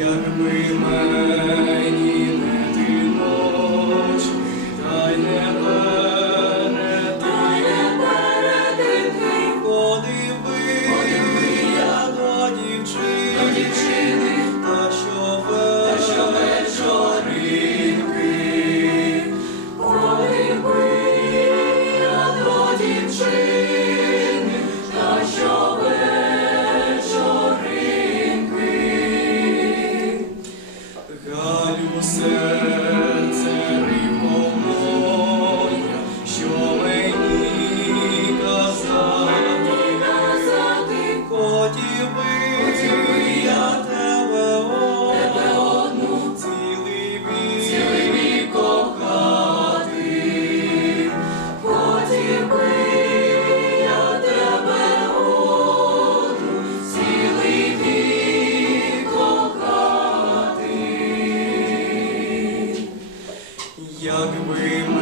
Yanmıyorum Якби ми